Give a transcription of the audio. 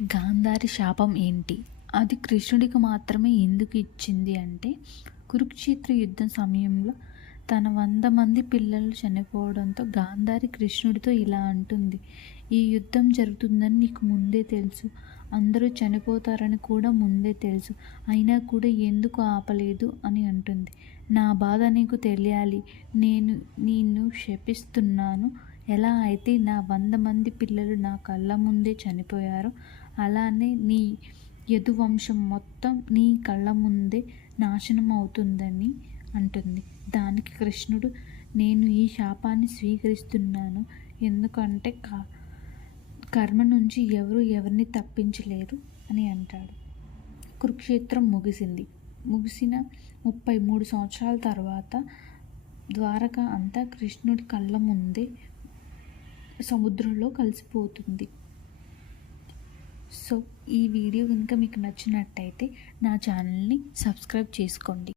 గాంధారి శాపం ఏంటి? అది కృష్ణుడికి మాత్రమే ఎందుకు ఇచ్చింది అంటే, కురుక్షేత్ర యుద్ధం సమయంలో తన 100 మంది పిల్లలు చనిపోవడంతో గాంధారి కృష్ణుడితో ఇలా అంటుంది. ఈ యుద్ధం జరుగుతుందని నీకు ముందే తెలుసు. అందరూ చనిపోతారని కూడా ముందే తెలుసు. అయినా కూడా ఎందుకు ఆపలేదు అని అంటుంది. నా బాధ నీకు తెలియాలి. నేను నిన్ను శపిస్తున్నాను. ఎలా అయితే నా 100 మంది పిల్లలు నా కళ్ళ ముందే చనిపోయారో, అలానే నీ యదువంశం మొత్తం నీ కళ్ళ ముందే నాశనం అవుతుందని అంటుంది. దానికి కృష్ణుడు, నేను ఈ శాపాన్ని స్వీకరిస్తున్నాను. ఎందుకంటే కర్మ నుంచి ఎవరు ఎవరిని తప్పించలేరు అని అంటాడు. కురుక్షేత్రం ముగిసిన 33 సంవత్సరాల తర్వాత ద్వారక అంతా కృష్ణుడి కళ్ళ ముందే సముద్రంలో కలిసిపోతుంది. సో ఈ వీడియో కనుక మీకు నచ్చినట్టయితే నా ఛానల్ని సబ్స్క్రైబ్ చేసుకోండి.